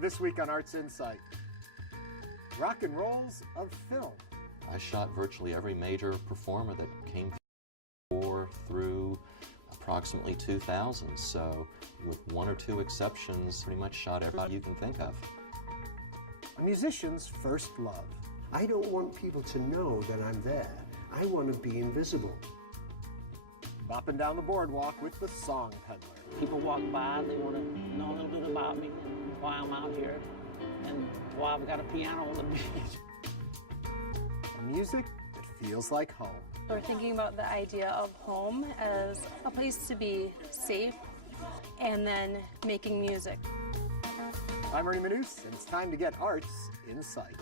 This week on Arts Insight, rock and rolls of film. I shot virtually every major performer that came through approximately 2000, so with one or two exceptions, pretty much shot everybody you can think of. A musician's first love. I don't want people to know that I'm there. I want to be invisible. Bopping down the boardwalk with the song peddler. People walk by, they want to know a little bit about me, why I'm out here, and why I've got a piano on the beach. Music that feels like home. We're thinking about the idea of home as a place to be safe and then making music. I'm Ernie Manous, and it's time to get Arts Insight.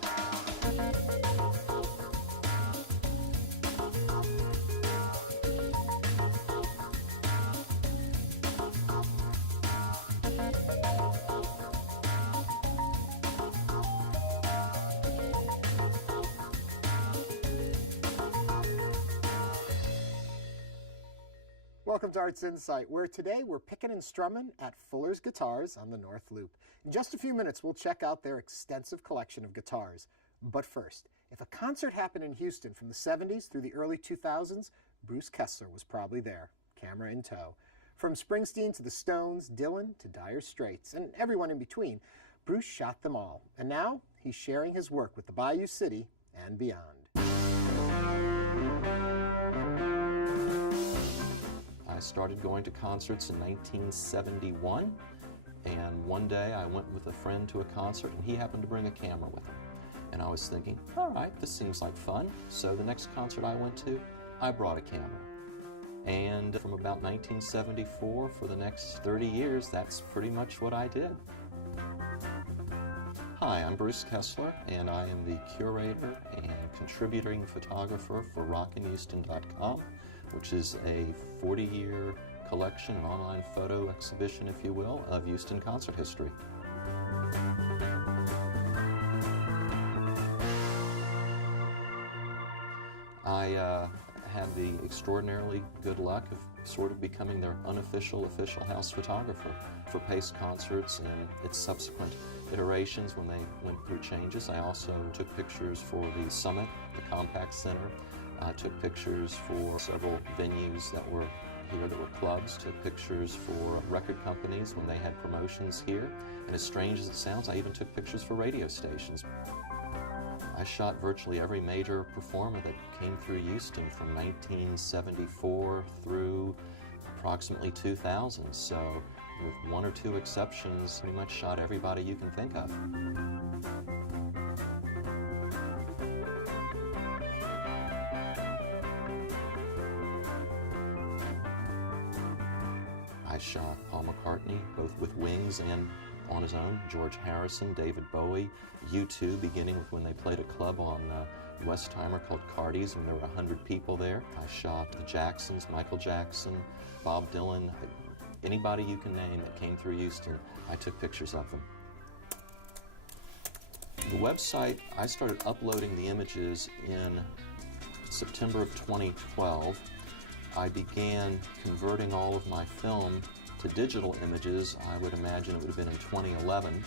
Welcome to Arts Insight, where today we're picking and strumming at Fuller's Guitars on the North Loop. In just a few minutes, we'll check out their extensive collection of guitars. But first, if a concert happened in Houston from the 70s through the early 2000s, Bruce Kessler was probably there, camera in tow. From Springsteen to the Stones, Dylan to Dire Straits, and everyone in between, Bruce shot them all. And now he's sharing his work with the Bayou City and beyond. I started going to concerts in 1971, and one day I went with a friend to a concert, and he happened to bring a camera with him. And I was thinking, all right, this seems like fun. So the next concert I went to, I brought a camera. And from about 1974, for the next 30 years, that's pretty much what I did. Hi, I'm Bruce Kessler, and I am the curator and contributing photographer for RockinHouston.com, which is a 40-year collection, an online photo exhibition, if you will, of Houston concert history. I had the extraordinarily good luck of sort of becoming their unofficial official house photographer for Pace concerts and its subsequent iterations when they went through changes. I also took pictures for the Summit, the Compact Center. I took pictures for several venues that were here that were clubs, took pictures for record companies when they had promotions here, and as strange as it sounds, I even took pictures for radio stations. I shot virtually every major performer that came through Houston from 1974 through approximately 2000, so with one or two exceptions, pretty much shot everybody you can think of. I shot Paul McCartney, both with Wings and on his own, George Harrison, David Bowie, U2, beginning with when they played a club on Westheimer called Cardi's, and there were 100 people there. I shot the Jacksons, Michael Jackson, Bob Dylan, anybody you can name that came through Houston, I took pictures of them. The website, I started uploading the images in September of 2012. I began converting all of my film to digital images. I would imagine it would have been in 2011.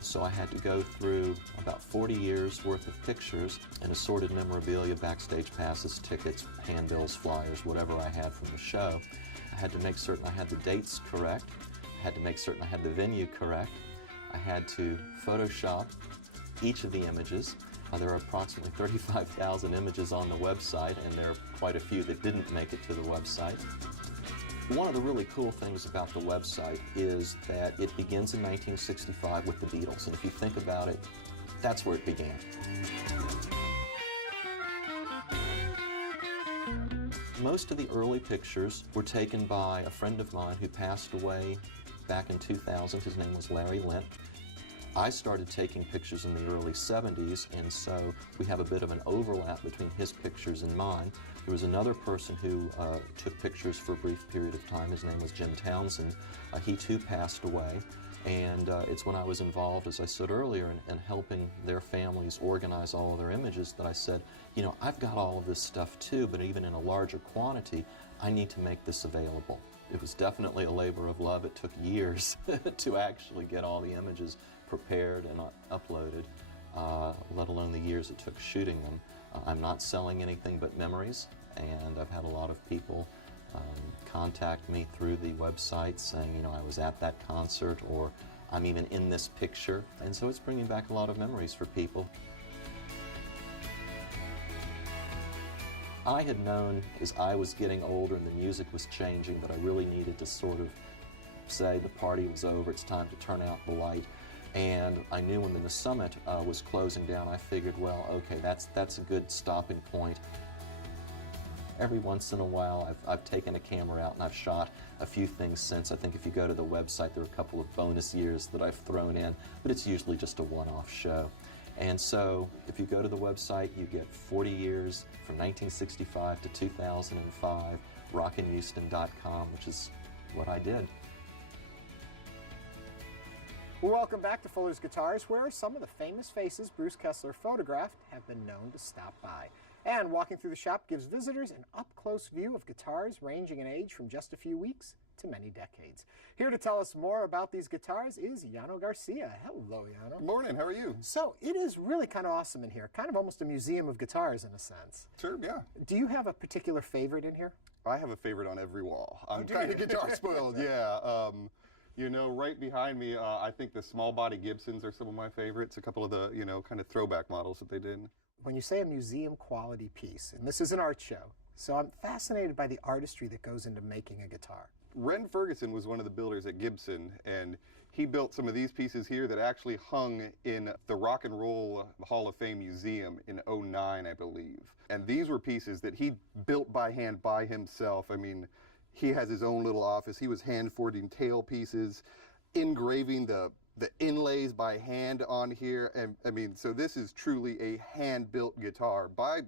So I had to go through about 40 years worth of pictures and assorted memorabilia, backstage passes, tickets, handbills, flyers, whatever I had from the show. I had to make certain I had the dates correct. I had to make certain I had the venue correct. I had to Photoshop each of the images. There are approximately 35,000 images on the website, and there are quite a few that didn't make it to the website. One of the really cool things about the website is that it begins in 1965 with the Beatles, and if you think about it, that's where it began. Most of the early pictures were taken by a friend of mine who passed away back in 2000. His name was Larry Lent. I started taking pictures in the early 70s, and so we have a bit of an overlap between his pictures and mine. There was another person who took pictures for a brief period of time. His name was Jim Townsend. He too passed away, and it's when I was involved, as I said earlier, in helping their families organize all of their images that I said, you know, I've got all of this stuff too, but even in a larger quantity, I need to make this available. It was definitely a labor of love. It took years to actually get all the images prepared and uploaded, let alone the years it took shooting them. I'm not selling anything but memories, and I've had a lot of people contact me through the website saying, you know, I was at that concert, or I'm even in this picture, and so it's bringing back a lot of memories for people. I had known as I was getting older and the music was changing that I really needed to sort of say the party was over, it's time to turn out the light. And I knew when the summit was closing down, I figured, well, okay, that's a good stopping point. Every once in a while, I've taken a camera out and I've shot a few things since. I think if you go to the website, there are a couple of bonus years that I've thrown in, but it's usually just a one-off show. And so if you go to the website, you get 40 years from 1965 to 2005, rockinhouston.com, which is what I did. Well, welcome back to Fuller's Guitars, where some of the famous faces Bruce Kessler photographed have been known to stop by. And walking through the shop gives visitors an up-close view of guitars ranging in age from just a few weeks to many decades. Here to tell us more about these guitars is Yano Garcia. Hello, Yano. Morning, how are you? So it is really kind of awesome in here, kind of almost a museum of guitars in a sense. Sure, yeah. Do you have a particular favorite in here? I have a favorite on every wall. I'm kind of guitar spoiled, yeah. You know, right behind me, I think the small body Gibsons are some of my favorites, a couple of the, you know, kind of throwback models that they did. When you say a museum quality piece, and this is an art show, so I'm fascinated by the artistry that goes into making a guitar. Ren Ferguson was one of the builders at Gibson, and he built some of these pieces here that actually hung in the Rock and Roll Hall of Fame Museum in '09, I believe. And these were pieces that he built by hand by himself. I mean, he has his own little office. He was hand forging tail pieces, engraving the inlays by hand on here. And I mean, so this is truly a hand-built guitar by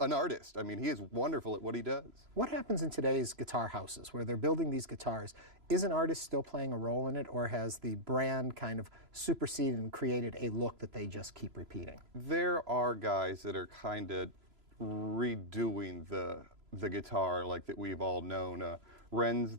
an artist. I mean, he is wonderful at what he does. What happens in today's guitar houses where they're building these guitars? Is an artist still playing a role in it, or has the brand kind of superseded and created a look that they just keep repeating? There are guys that are kind of redoing the guitar like that we've all known. Ren's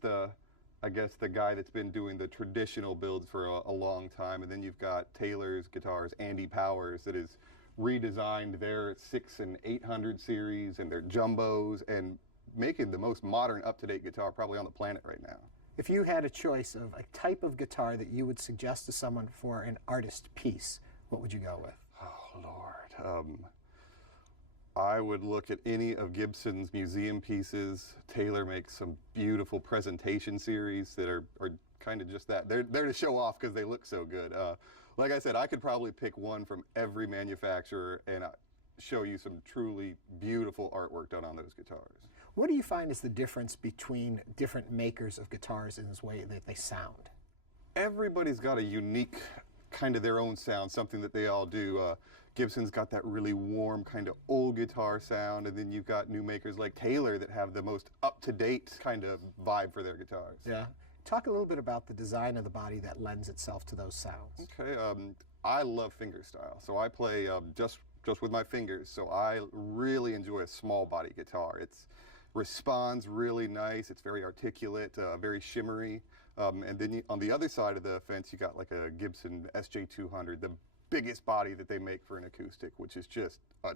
I guess the guy that's been doing the traditional builds for a long time, and then you've got Taylor's guitars, Andy Powers, that has redesigned their 600 and 800 series and their jumbos and making the most modern, up-to-date guitar probably on the planet right now. If you had a choice of a type of guitar that you would suggest to someone for an artist piece, what would you go with? Oh, Lord. I would look at any of Gibson's museum pieces. Taylor makes some beautiful presentation series that are kind of just that. They're to show off because they look so good. Like I said, I could probably pick one from every manufacturer and show you some truly beautiful artwork done on those guitars. What do you find is the difference between different makers of guitars in this way that they sound? Everybody's got a unique kind of their own sound, something that they all do. Gibson's got that really warm kind of old guitar sound, and then you've got new makers like Taylor that have the most up-to-date kind of vibe for their guitars. Yeah. Talk a little bit about the design of the body that lends itself to those sounds. Okay. I love fingerstyle, so I play just with my fingers, so I really enjoy a small body guitar. It responds really nice, it's very articulate, very shimmery, and then on the other side of the fence you got like a Gibson SJ200, the biggest body that they make for an acoustic, which is just a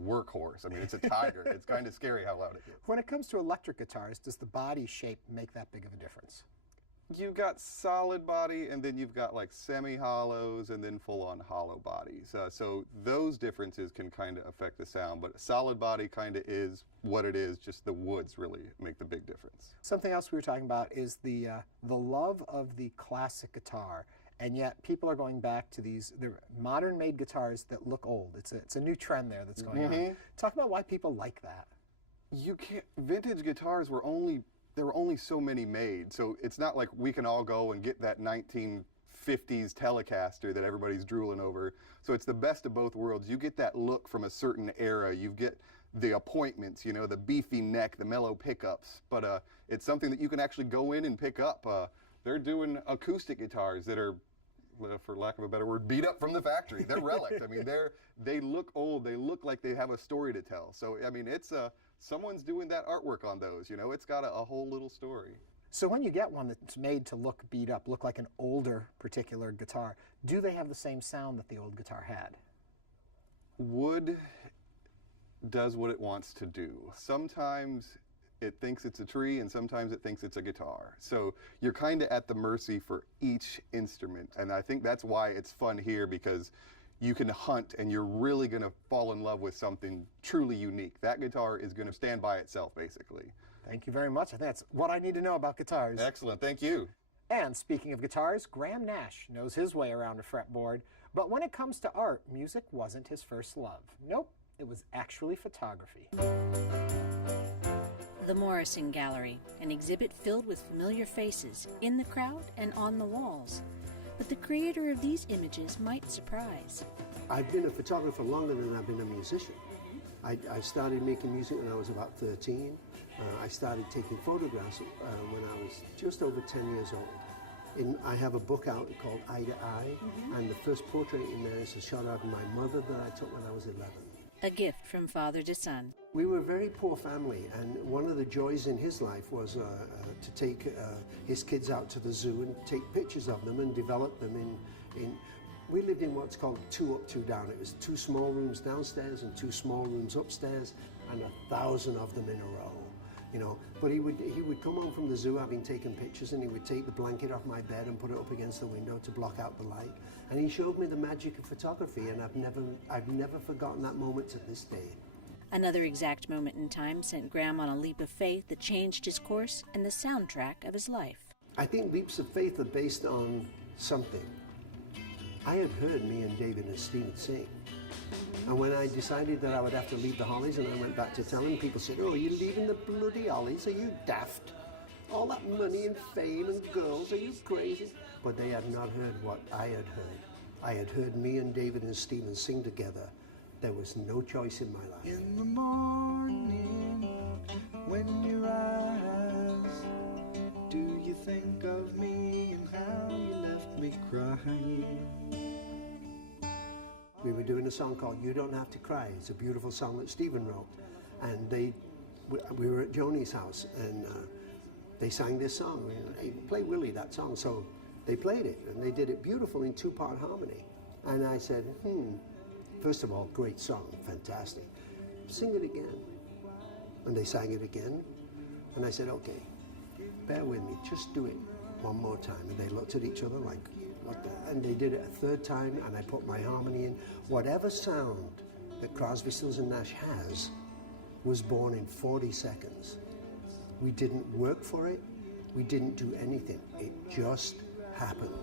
workhorse. I mean, it's a tiger. It's kind of scary how loud it gets. When it comes to electric guitars, does the body shape make that big of a difference? You've got solid body, and then you've got like semi-hollows, and then full-on hollow bodies. So those differences can kind of affect the sound, but a solid body kind of is what it is, just the woods really make the big difference. Something else we were talking about is the love of the classic guitar. And yet people are going back to these modern-made guitars that look old. It's a new trend there that's going on. Talk about why people like that. You can't. Vintage guitars there were only so many made, so it's not like we can all go and get that 1950s Telecaster that everybody's drooling over. So it's the best of both worlds. You get that look from a certain era. You get the appointments, you know, the beefy neck, the mellow pickups. But it's something that you can actually go in and pick up. They're doing acoustic guitars that are, for lack of a better word, beat up from the factory. They're relics. I mean, they look old. They look like they have a story to tell. So I mean, it's someone's doing that artwork on those. You know, it's got a whole little story. So when you get one that's made to look beat up, look like an older particular guitar, do they have the same sound that the old guitar had? Wood does what it wants to do. Sometimes it thinks it's a tree and sometimes it thinks it's a guitar. So you're kind of at the mercy for each instrument. And I think that's why it's fun here, because you can hunt and you're really going to fall in love with something truly unique. That guitar is going to stand by itself, basically. Thank you very much. I think that's what I need to know about guitars. Excellent, thank you. And speaking of guitars, Graham Nash knows his way around a fretboard. But when it comes to art, music wasn't his first love. Nope, it was actually photography. The Morrison Gallery, an exhibit filled with familiar faces in the crowd and on the walls. But the creator of these images might surprise. I've been a photographer longer than I've been a musician. I started making music when I was about 13. I started taking photographs when I was just over 10 years old. I have a book out called Eye to Eye, and the first portrait in there is a shot of my mother that I took when I was 11. A gift from father to son. We were a very poor family, and one of the joys in his life was to take his kids out to the zoo and take pictures of them and develop them in we lived in what's called 2 up, 2 down. It was 2 small rooms downstairs and 2 small rooms upstairs, and 1,000 of them in a row. You know, but he would come home from the zoo having taken pictures, and he would take the blanket off my bed and put it up against the window to block out the light. And he showed me the magic of photography, and I've never forgotten that moment to this day. Another exact moment in time sent Graham on a leap of faith that changed his course and the soundtrack of his life. I think leaps of faith are based on something. I had heard me and David and Stephen sing. And when I decided that I would have to leave the Hollies and I went back to town, people said, "Oh, you're leaving the bloody Hollies? Are you daft? All that money and fame and girls, are you crazy?" But they had not heard what I had heard. I had heard me and David and Stephen sing together. There was no choice in my life. In the morning, when you rise, do you think of me and how you left me crying? We were doing a song called You Don't Have to Cry. It's a beautiful song that Stephen wrote. And we were at Joni's house, and they sang this song. Hey, play Willie that song. So they played it, and they did it beautiful in 2-part harmony. And I said, first of all, great song, fantastic. Sing it again. And they sang it again. And I said, okay, bear with me, just do it one more time. And they looked at each other like, what the? And they did it a 3rd time, and I put my harmony in. Whatever sound that Crosby, Stills and Nash has was born in 40 seconds. We didn't work for it. We didn't do anything. It just happened.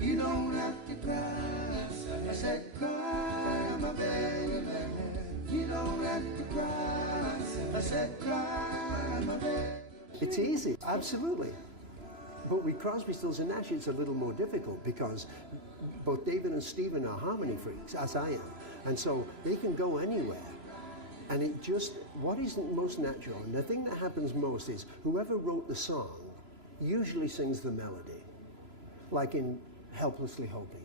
You don't have to cry. I said, cry, my baby. You don't have to cry. I said, cry, my baby. It's easy, absolutely. But with Crosby, Stills and Nash, it's a little more difficult because both David and Stephen are harmony freaks, as I am. And so they can go anywhere. And it just, what is most natural, and the thing that happens most is whoever wrote the song usually sings the melody, like in Helplessly Hoping.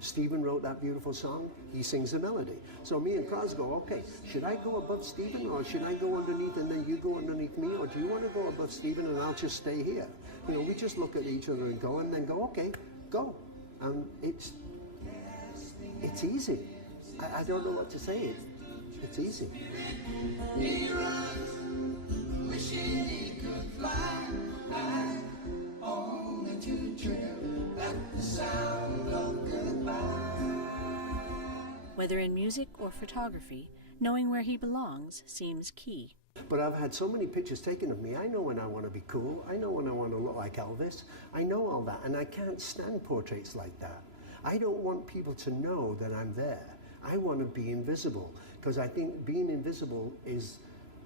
Stephen wrote that beautiful song, he sings the melody. So me and Cros go, okay, should I go above Stephen, or should I go underneath and then you go underneath me, or do you want to go above Stephen and I'll just stay here? You know, we just look at each other and go, okay, go. And it's easy. I don't know what to say. It's easy. He runs, wishing he could fly, only to trip at the sound of goodbye. Whether in music or photography, knowing where he belongs seems key. But I've had so many pictures taken of me. I know when I want to be cool. I know when I want to look like Elvis. I know all that, and I can't stand portraits like that. I don't want people to know that I'm there. I want to be invisible, because I think being invisible is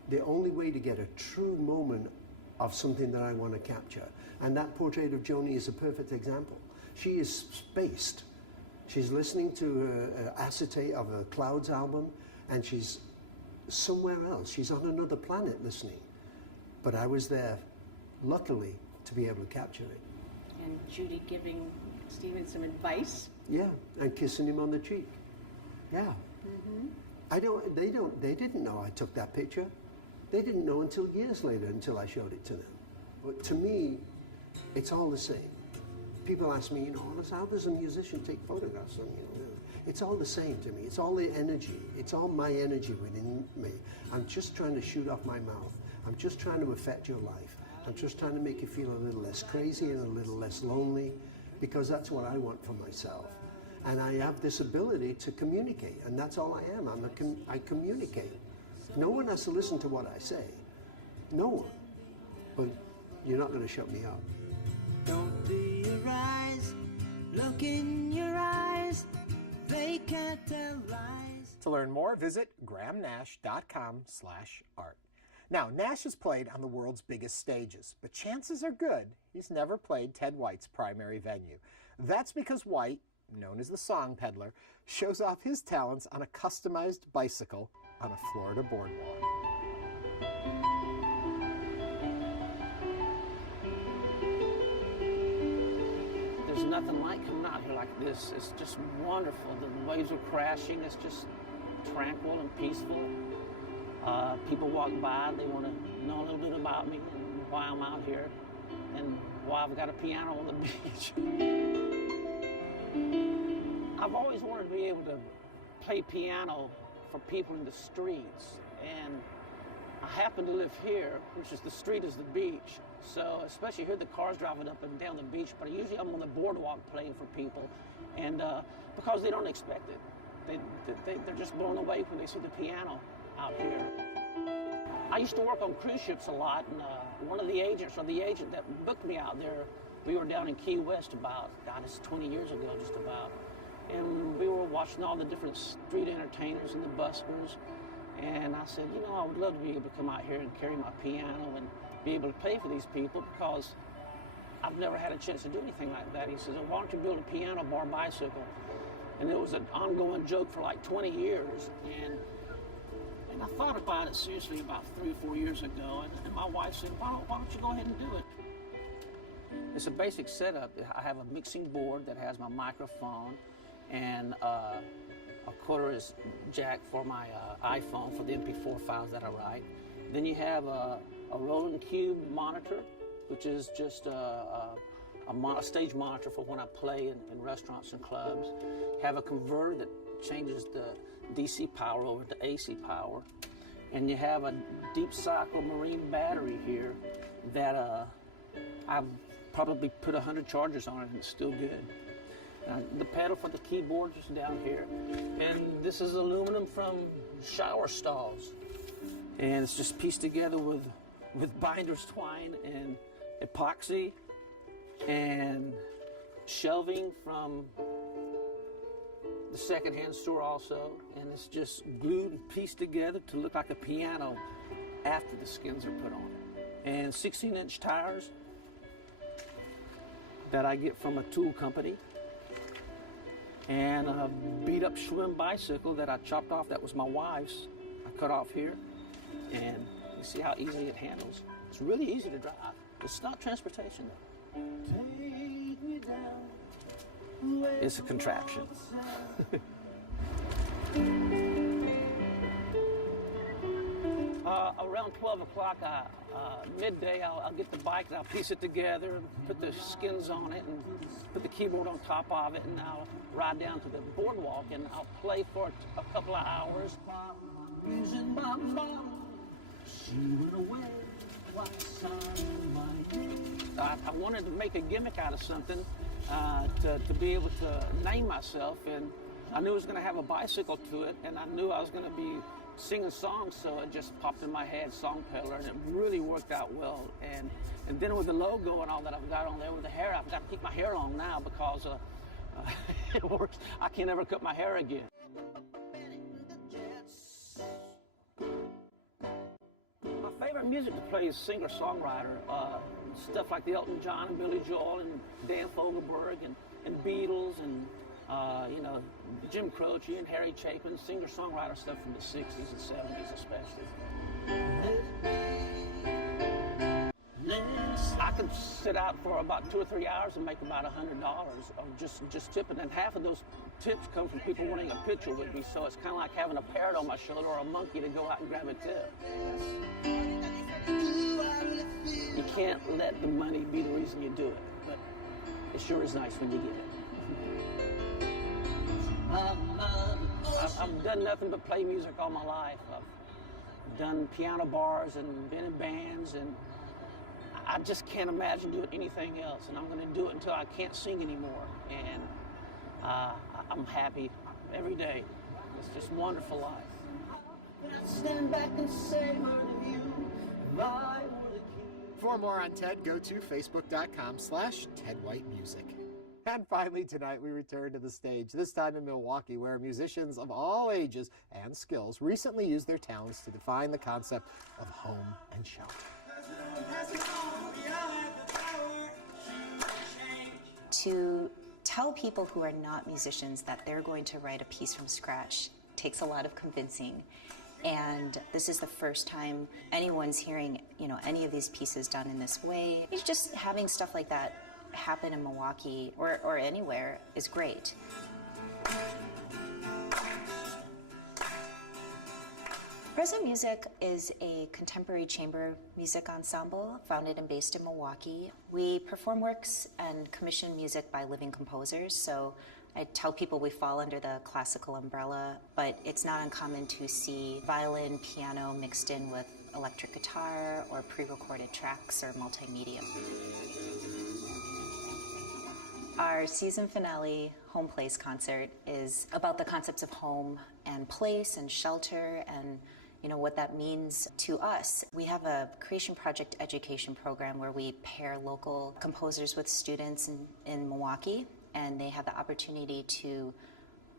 the only way to get a true moment of something that I want to capture. And that portrait of Joni is a perfect example. She is spaced. She's listening to an acetate of a Clouds album, and she's somewhere else. She's on another planet listening. But I was there, luckily, to be able to capture it. And Judy giving Stephen some advice? Yeah, and kissing him on the cheek. Yeah. They didn't know I took that picture. They didn't know until years later, until I showed it to them. But to me, it's all the same. People ask me, how does a musician take photographs? It's all the same to me. It's all the energy. It's all my energy within me. I'm just trying to shoot off my mouth. I'm just trying to affect your life. I'm just trying to make you feel a little less crazy and a little less lonely, because that's what I want for myself. And I have this ability to communicate, and that's all I am. I communicate. No one has to listen to what I say. No one. But you're not going to shut me up. Don't be your eyes, look in your eyes, they can't tell lies. To learn more, visit grahamnash.com/art. Now, Nash has played on the world's biggest stages, but chances are good he's never played Ted White's primary venue. That's because White, known as the Song Peddler, shows off his talents on a customized bicycle on a Florida boardwalk. There's nothing like coming out here like this. It's just wonderful. The waves are crashing. It's just tranquil and peaceful. People walk by, they want to know a little bit about me and why I'm out here and why I've got a piano on the beach. I've always wanted to be able to play piano for people in the streets, and I happen to live here, which is the street is the beach. So especially here, the cars driving up and down the beach, but usually I'm on the boardwalk playing for people, and because they don't expect it. They're just blown away when they see the piano out here. I used to work on cruise ships a lot, and one of the agents, or the agent that booked me out there, we were down in Key West about, God, it's 20 years ago just about, and we were watching all the different street entertainers and the buskers, and I said, I would love to be able to come out here and carry my piano and be able to play for these people, because I've never had a chance to do anything like that. He says, why don't you build a piano bar bicycle? And it was an ongoing joke for like 20 years, and I thought about it seriously about 3 or 4 years ago, and my wife said, why don't you go ahead and do it? It's a basic setup. I have a mixing board that has my microphone and a quarter-inch jack for my iPhone for the MP4 files that I write. Then you have a rolling cube monitor, which is just a stage monitor for when I play in restaurants and clubs. Have a converter that changes the DC power over to AC power. And you have a deep cycle marine battery here that I've probably put 100 charges on it and it's still good. The pedal for the keyboard is down here. And this is aluminum from shower stalls. And it's just pieced together with binder's twine and epoxy and shelving from the secondhand store also, and it's just glued and pieced together to look like a piano after the skins are put on it. And 16-inch tires that I get from a tool company, and a beat-up Schwinn bicycle that I chopped off. That was my wife's. I cut off here, and you see how easily it handles. It's really easy to drive. It's not transportation though. Take me down. It's a contraption. Around 12 o'clock, midday, I'll get the bike and I'll piece it together, put the skins on it, and put the keyboard on top of it, and I'll ride down to the boardwalk and I'll play for a couple of hours. Using my mom, she went away. I wanted to make a gimmick out of something to be able to name myself, and I knew it was going to have a bicycle to it, and I knew I was going to be singing songs, so it just popped in my head, Song Peddler, and it really worked out well. And then with the logo and all that I've got on there with the hair, I've got to keep my hair long now because it works. I can't ever cut my hair again. My favorite music to play is singer-songwriter, stuff like the Elton John and Billy Joel and Dan Fogelberg and Beatles and Jim Croce and Harry Chapin, singer-songwriter stuff from the 60s and 70s especially. I could sit out for about 2 or 3 hours and make about $100 of just tipping, and half of those tips come from people wanting a picture with me, so it's kind of like having a parrot on my shoulder or a monkey to go out and grab a tip. You can't let the money be the reason you do it, but it sure is nice when you get it. I've done nothing but play music all my life. I've done piano bars and been in bands, and I just can't imagine doing anything else, and I'm going to do it until I can't sing anymore. And I'm happy every day. It's just a wonderful life. I stand back and say, For more on Ted, go to facebook.com/TedWhiteMusic. And finally tonight we return to the stage, this time in Milwaukee, where musicians of all ages and skills recently used their talents to define the concept of home and shelter. To tell people who are not musicians that they're going to write a piece from scratch takes a lot of convincing. And this is the first time anyone's hearing, any of these pieces done in this way. Just having stuff like that happen in Milwaukee or anywhere is great. Present Music is a contemporary chamber music ensemble founded and based in Milwaukee. We perform works and commission music by living composers, so I tell people we fall under the classical umbrella, but it's not uncommon to see violin, piano mixed in with electric guitar or pre-recorded tracks or multimedia. Our season finale Home Place concert is about the concepts of home and place and shelter and what that means to us. We have a creation project education program where we pair local composers with students in Milwaukee, and they have the opportunity to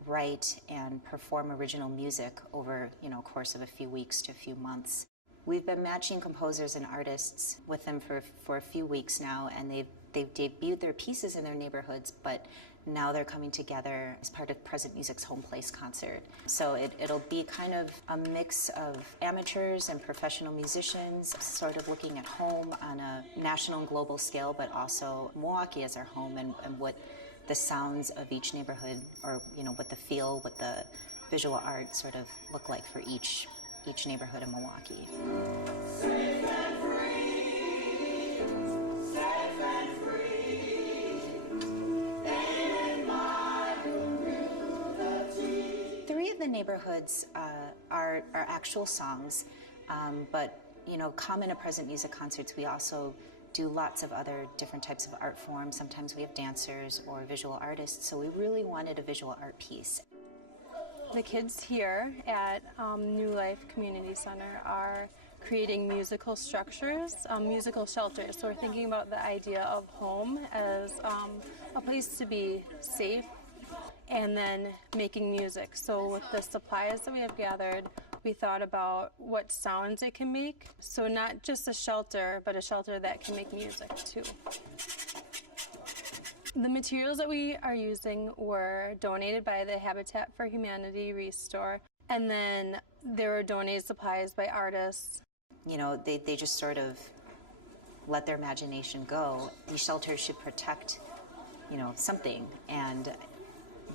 write and perform original music over a course of a few weeks to a few months. We've been matching composers and artists with them for a few weeks now, and they've debuted their pieces in their neighborhoods, but now they're coming together as part of Present Music's Home Place concert. So it'll be kind of a mix of amateurs and professional musicians, sort of looking at home on a national and global scale, but also Milwaukee as our home and what the sounds of each neighborhood, or what the feel, what the visual art sort of look like for each neighborhood in Milwaukee. Safe and free, safe and free, in my community. 3 of the neighborhoods are actual songs, but common to Present Music concerts, we also do lots of other different types of art forms. Sometimes we have dancers or visual artists, so we really wanted a visual art piece. The kids here at New Life Community Center are creating musical structures, musical shelters. So we're thinking about the idea of home as a place to be safe and then making music. So with the supplies that we have gathered, we thought about what sounds it can make. So not just a shelter, but a shelter that can make music too. The materials that we are using were donated by the Habitat for Humanity Restore, and then there were donated supplies by artists. They just sort of let their imagination go. These shelters should protect, something,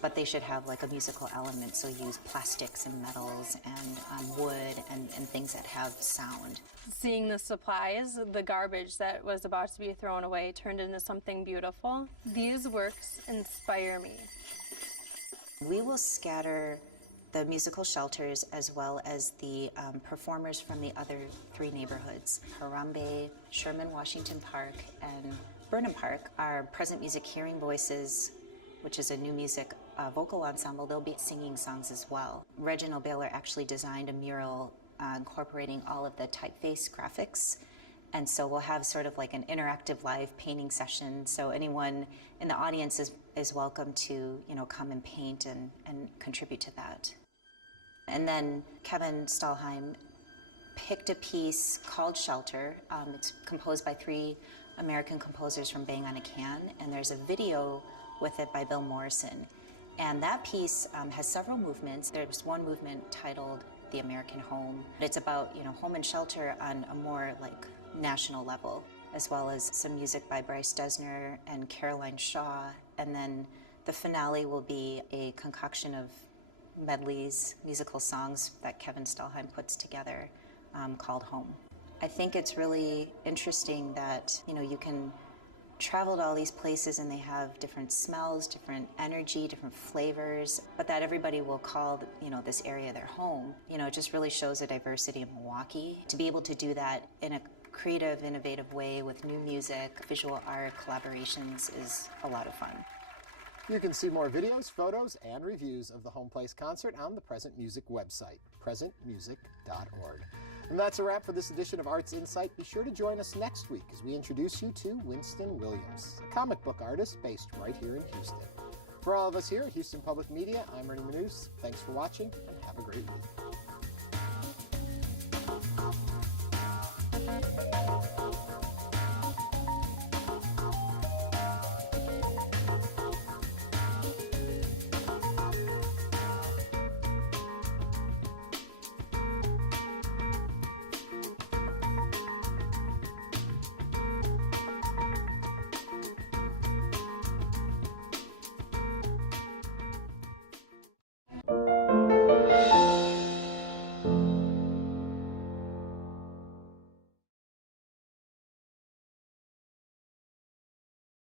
but they should have like a musical element, so use plastics and metals and wood and things that have sound. Seeing the supplies, the garbage that was about to be thrown away turned into something beautiful. These works inspire me. We will scatter the musical shelters as well as the performers from the other 3 neighborhoods, Harambe, Sherman Washington Park, and Burnham Park. Our Present Music Hearing Voices, which is a new music vocal ensemble, they'll be singing songs as well. Reginald Baylor actually designed a mural incorporating all of the typeface graphics, and so we'll have sort of like an interactive live painting session, so anyone in the audience is welcome to come and paint and contribute to that. And then Kevin Stahlheim picked a piece called Shelter. It's composed by 3 American composers from Bang on a Can, and there's a video with it by Bill Morrison. And that piece has several movements. There's one movement titled The American Home. It's about, home and shelter on a more like national level. as well as some music by Bryce Desner and Caroline Shaw. And then the finale will be a concoction of medleys, musical songs that Kevin Stalheim puts together called Home. I think it's really interesting that, you can travel to all these places and they have different smells, different energy, different flavors, but that everybody will call, this area their home. It just really shows a diversity of Milwaukee. To be able to do that in a creative, innovative way with new music, visual art, collaborations is a lot of fun. You can see more videos, photos, and reviews of the Home Place concert on the Present Music website, presentmusic.org. And that's a wrap for this edition of Arts Insight. Be sure to join us next week as we introduce you to Winston Williams, a comic book artist based right here in Houston. For all of us here at Houston Public Media, I'm Ernie Manous. Thanks for watching, and have a great week.